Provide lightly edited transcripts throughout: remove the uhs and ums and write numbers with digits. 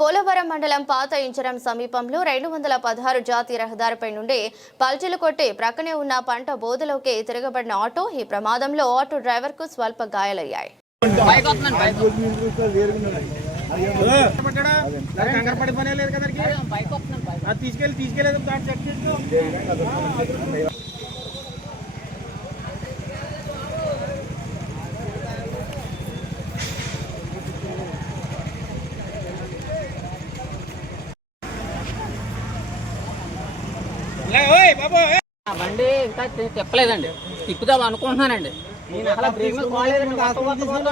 పోలవరం మండలం పాత ఇంచరం సమీపంలో 216 జాతీయ రహదారిపై నుండి పల్టీలు కొట్టి ప్రక్కనే ఉన్న పంట బోధలోకి తిరగబడిన ఆటో. ఈ ప్రమాదంలో ఆటో డ్రైవర్ కు స్వల్ప గాయాలయ్యాయి. బండి ఇంకా చెప్పలేదండి, తిప్పుదాం అనుకుంటున్నానండి. నేను అసలు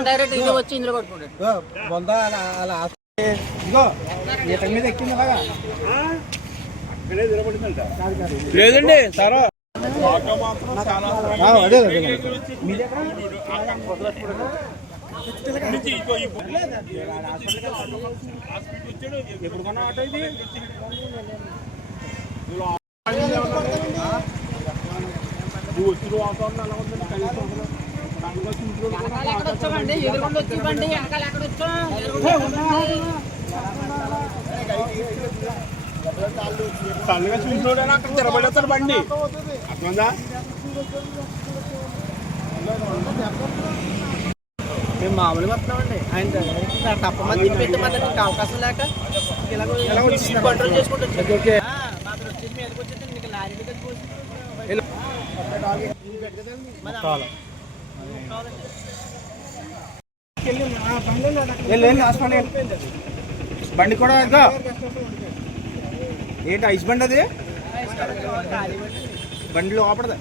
డైరెక్ట్ ఇంట్లో వచ్చి ఇందులో లేదండి సార్ ఎప్పుడు కొన్నా ఆటో ఇది వచ్చిన వాతావరణం ఎలా ఉందండి? వచ్చామండి, ఎదురుకుండా వచ్చి బండి వెనకాల ఎక్కడ వచ్చాం తల్లిగా చూసుకోవడానికి అక్కడ తిరబడేస్తాడు బండి. అర్థమైందా? మేము మామూలుగా వస్తున్నామండి. ఆయన తప్పమంది పెట్టి మాకు అవకాశం లేక ఇలా కంట్రోల్ చేసుకుంటూ మాకు వచ్చేసి మీదకి వచ్చేసి మీకు లారీ బండి కూడా ఏంటి ఐస్ బండి అది? బండి లోపడదా?